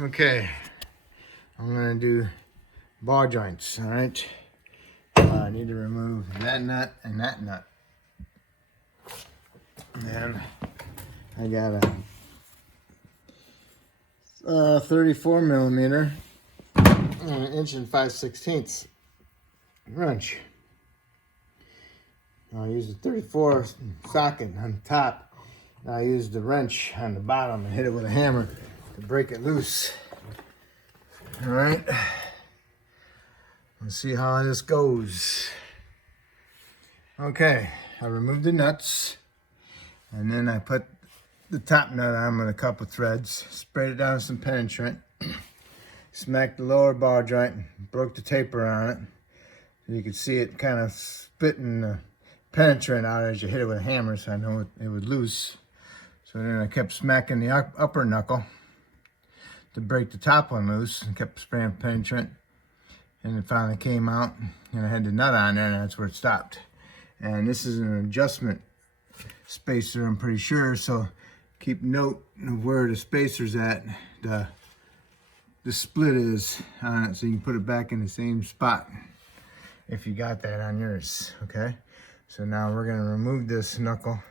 Okay, I'm gonna do ball joints, all right? I need to remove that nut and that nut. And then I got a 34 millimeter and an 1.5/16 wrench. I'll use the 34 socket on the top. I'll use the wrench on the bottom and hit it with a hammer to break it loose. All right, let's see how this goes. Okay, I removed the nuts, and then I put the top nut on with a couple threads, sprayed it down with some penetrant, smacked the lower ball joint, broke the taper on it. So you could see it kind of spitting the penetrant out as you hit it with a hammer, so I know it would loose. So then I kept smacking the upper knuckle to break the top one loose, and kept spraying penetrant, and it finally came out, and I had the nut on there, and that's where it stopped. And this is an adjustment spacer, I'm pretty sure, so keep note of where the spacer's at, the split is on it, so you can put it back in the same spot if you got that on yours, okay? So now we're gonna remove this knuckle,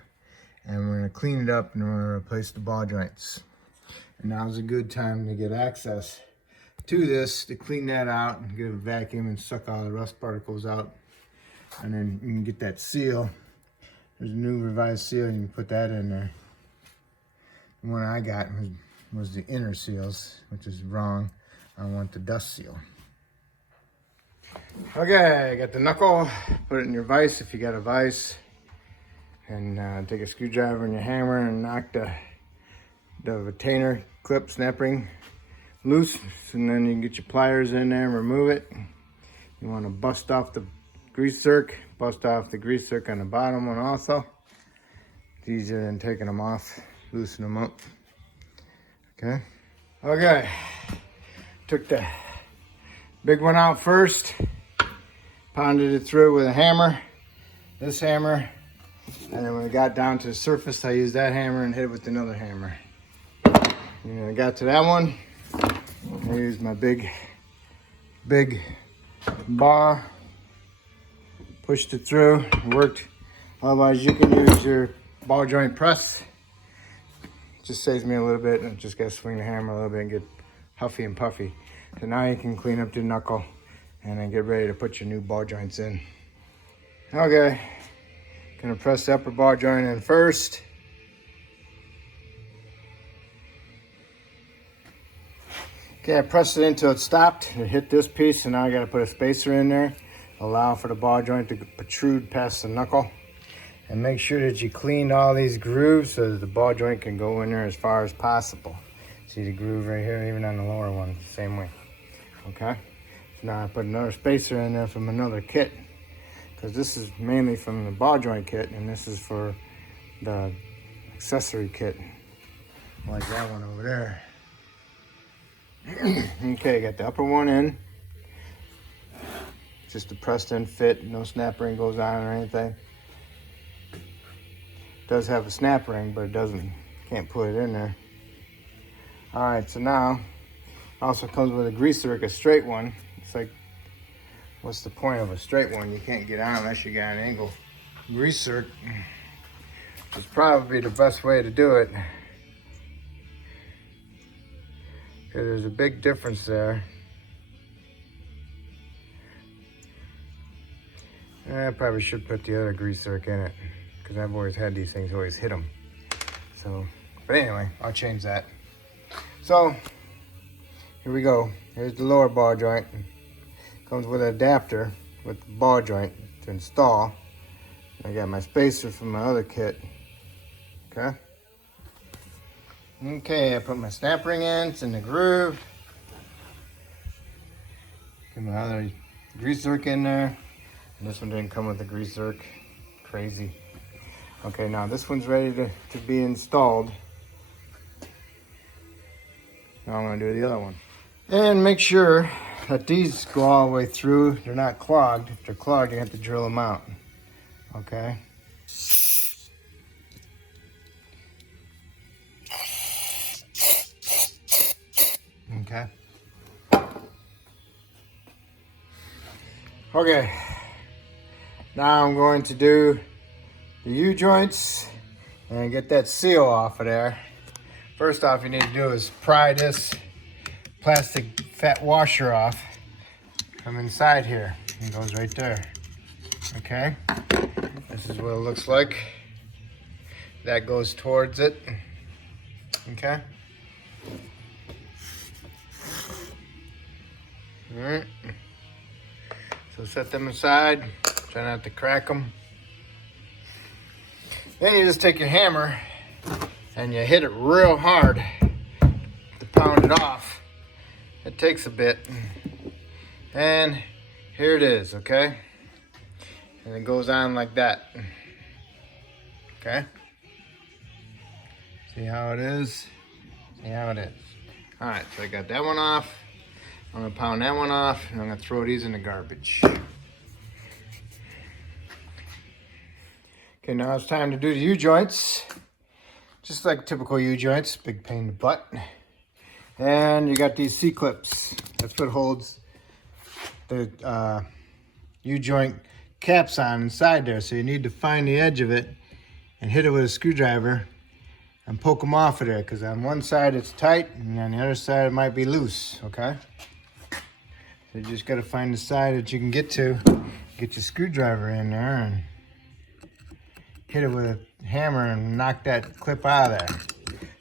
and we're gonna clean it up, and we're gonna replace the ball joints. And now's a good time to get access to this, to clean that out and get a vacuum and suck all the rust particles out. And then you can get that seal. There's a new revised seal, you can put that in there. The one I got was the inner seals, which is wrong. I want the dust seal. Okay, I got the knuckle. Put it in your vise if you got a vise. And take a screwdriver and your hammer and knock the retainer clip snap ring loose, and then you can get your pliers in there and remove it. You want to bust off the grease zerk, bust off the grease zerk on the bottom one also. It's easier than taking them off, loosen them up. Okay, took the big one out first, pounded it through with a hammer, this hammer, and then when it got down to the surface, I used that hammer and hit it with another hammer. And when I got to that one, I used my big bar, pushed it through, it worked. Otherwise, you can use your ball joint press. It just saves me a little bit, and just gotta swing the hammer a little bit and get huffy and puffy. So now you can clean up the knuckle and then get ready to put your new ball joints in. Okay, gonna press the upper ball joint in first. Okay, I pressed it until it stopped. It hit this piece, and now I gotta put a spacer in there, allow for the ball joint to protrude past the knuckle. And make sure that you cleaned all these grooves so that the ball joint can go in there as far as possible. See the groove right here, even on the lower one, same way. Okay, so now I put another spacer in there from another kit, because this is mainly from the ball joint kit, and this is for the accessory kit, like that one over there. Okay, got the upper one in. Just a pressed in fit, no snap ring goes on or anything. It does have a snap ring, but it can't put it in there. All right, so now, also comes with a grease zerk, a straight one. It's like, what's the point of a straight one? You can't get on unless you got an angle. Grease zerk is probably the best way to do it. Okay, there's a big difference there. I probably should put the other grease zerk in it, because I've always had these things always hit them. So, but anyway, I'll change that. So, here we go. Here's the lower ball joint. Comes with an adapter with the ball joint to install. I got my spacer from my other kit. Okay. Okay, I put my snap ring in, it's in the groove. Get my other grease zerk in there. And this one didn't come with the grease zerk. Crazy. Okay, now this one's ready to be installed. Now I'm gonna do the other one. And make sure that these go all the way through. They're not clogged. If they're clogged, you have to drill them out. Okay. Okay. Okay. Now I'm going to do the U-joints and get that seal off of there. First off, you need to do is pry this plastic fat washer off from inside here. It goes right there. Okay. This is what it looks like. That goes towards it. Okay. All right. So set them aside. Try not to crack them. Then you just take your hammer and you hit it real hard to pound it off. It takes a bit. And here it is, okay? And it goes on like that. Okay? See how it is? See how it is. Alright, so I got that one off. I'm gonna pound that one off and I'm gonna throw these in the garbage. Okay, now it's time to do the U-joints. Just like typical U-joints, big pain in the butt. And you got these C-clips. That's what holds the U-joint caps on inside there. So you need to find the edge of it and hit it with a screwdriver and poke them off of there, because on one side it's tight and on the other side it might be loose, okay? So you just gotta find the side that you can get to, get your screwdriver in there and hit it with a hammer and knock that clip out of there.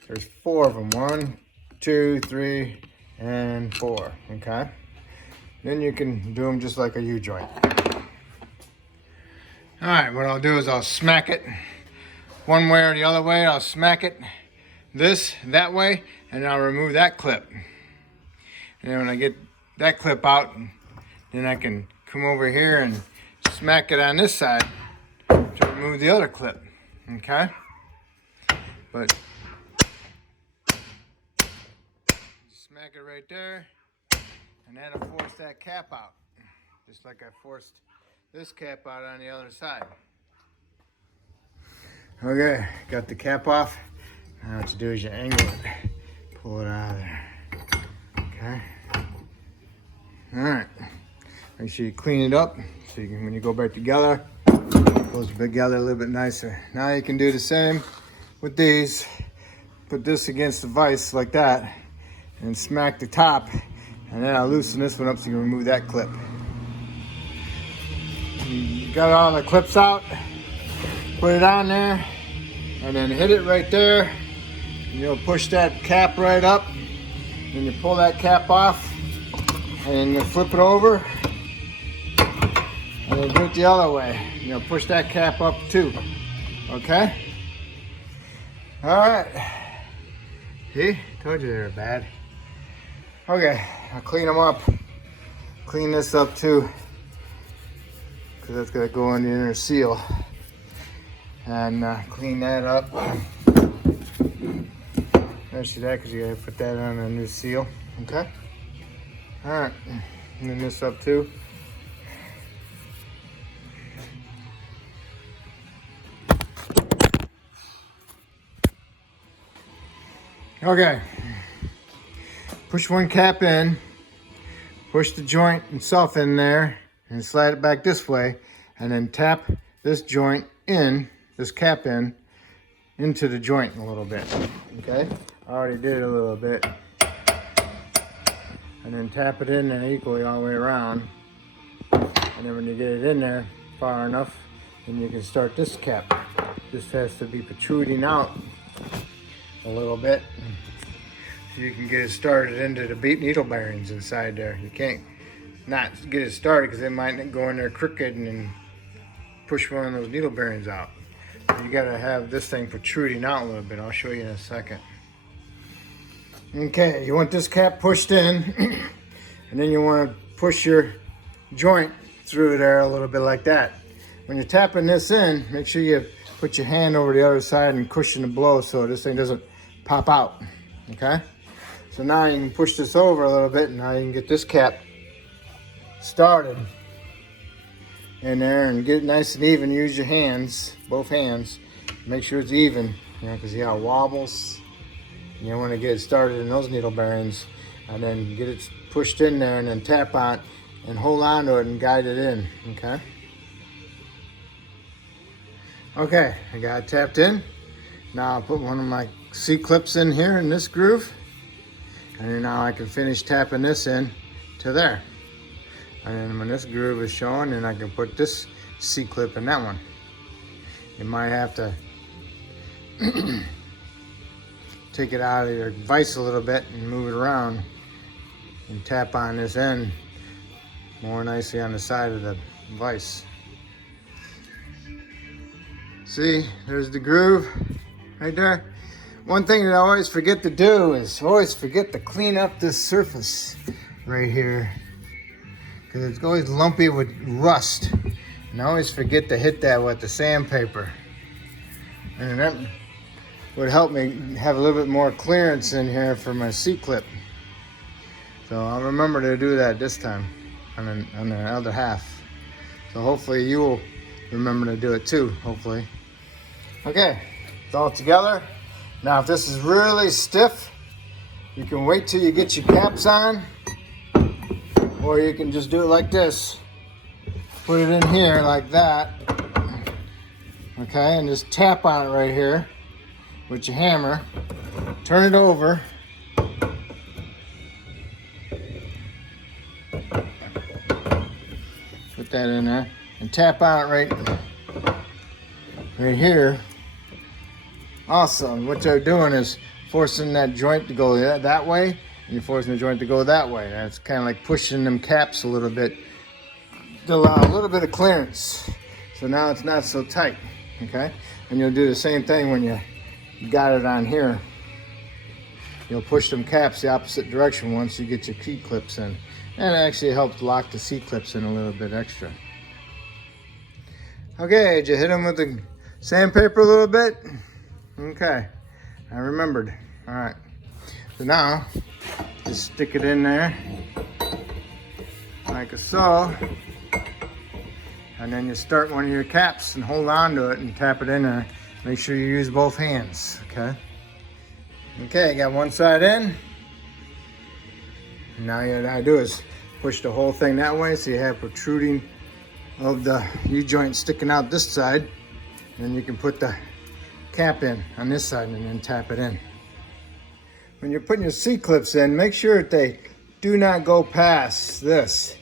There's 4 of them, 1, 2, 3, and 4, okay? Then you can do them just like a U-joint. All right, what I'll do is I'll smack it one way or the other way. I'll smack it that way, and I'll remove that clip. And then when I get that clip out, then I can come over here and smack it on this side to remove the other clip, okay? But smack it right there, and that'll force that cap out, just like I forced this cap out on the other side. Okay, got the cap off. Now what you do is you angle it, pull it out of there. Okay. All right. Make sure you clean it up so you can, when you go back together, it goes together a little bit nicer. Now you can do the same with these. Put this against the vise like that, and smack the top, and then I'll loosen this one up so you can remove that clip. You got all the clips out, put it on there, and then hit it right there, and you'll push that cap right up, and you pull that cap off, and you flip it over, and then do it the other way. You'll push that cap up too, okay? All right. See, told you they were bad. Okay, I'll clean them up. Clean this up too, because that's gonna go in the inner seal. And clean that up. There's that, because you gotta put that on a new seal. Okay? Alright, clean this up too. Okay. Push one cap in, push the joint itself in there, and slide it back this way, and then tap this joint in, this cap in, into the joint a little bit, okay? I already did it a little bit. And then tap it in there equally all the way around. And then when you get it in there far enough, then you can start this cap. This has to be protruding out a little bit, so you can get it started into the needle bearings inside there. You can't not get it started because they might go in there crooked and then push one of those needle bearings out. So you gotta have this thing protruding out a little bit. I'll show you in a second. Okay, you want this cap pushed in, and then you want to push your joint through there a little bit like that. When you're tapping this in, make sure you put your hand over the other side and cushion the blow so this thing doesn't pop out, okay? So now you can push this over a little bit, and now you can get this cap started in there and get it nice and even. Use your hands, both hands. Make sure it's even, you know, because see how it wobbles? You want to get it started in those needle bearings. and then get it pushed in there and then tap on it and hold on to it and guide it in, okay? Okay, I got it tapped in. Now I'll put one of my C-clips in here in this groove. And then now I can finish tapping this in to there. And then when this groove is showing, then I can put this C-clip in that one. You might have to take it out of your vise a little bit and move it around and tap on this end more nicely on the side of the vise. See, there's the groove right there. One thing that I always forget to do is always forget to clean up this surface right here, because it's always lumpy with rust, and I always forget to hit that with the sandpaper, and that would help me have a little bit more clearance in here for my C-clip. So I'll remember to do that this time on the other half. So hopefully you will remember to do it too, hopefully. Okay, it's all together. Now if this is really stiff, you can wait till you get your caps on, or you can just do it like this. Put it in here like that, okay, and just tap on it right here with your hammer. Turn it over. Put that in there and tap on it right here. Awesome. What you're doing is forcing that joint to go that way, and you're forcing the joint to go that way. That's kind of like pushing them caps a little bit to allow a little bit of clearance. So now it's not so tight, okay? And you'll do the same thing when you got it on here. You'll push them caps the opposite direction once you get your key clips in. And it actually helps lock the C-clips in a little bit extra. Okay, did you hit them with the sandpaper a little bit? Okay, I remembered. All right, so now just stick it in there like so, and then you start one of your caps and hold on to it and tap it in there. Make sure you use both hands, okay? Okay, got one side in. Now what I do is push the whole thing that way, so you have protruding of the U-joint sticking out this side. Then you can put the cap in on this side and then tap it in. When you're putting your C-clips in, make sure that they do not go past this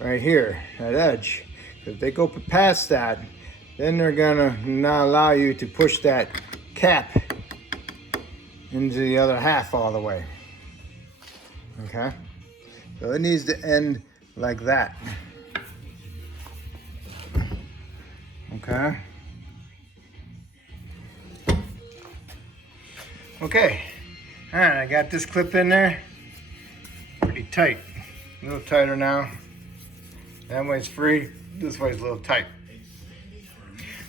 right here, that edge. If they go past that, then they're gonna not allow you to push that cap into the other half all the way. Okay? So it needs to end like that. Okay? Okay, all right, I got this clip in there, pretty tight, a little tighter now. That way's free, this way's a little tight.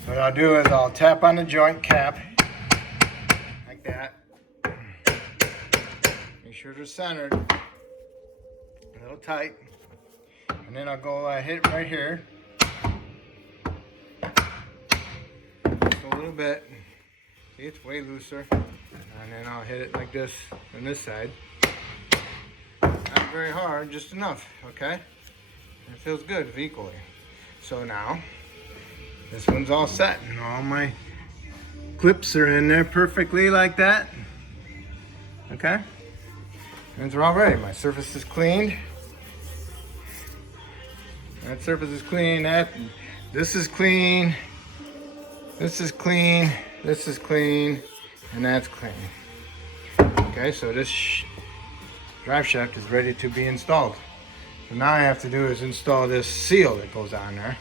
What I'll do is I'll tap on the joint cap, like that. Make sure they're centered, a little tight. And then I'll go hit it right here. Just a little bit, see it's way looser. And then I'll hit it like this on this side. Not very hard, just enough, okay? It feels good equally. So now, this one's all set and all my clips are in there perfectly like that. Okay? And they're all ready. My surface is cleaned. That surface is clean. This is clean. This is clean. This is clean. And that's clean. Okay, so this drive shaft is ready to be installed. So now I have to do is install this seal that goes on there.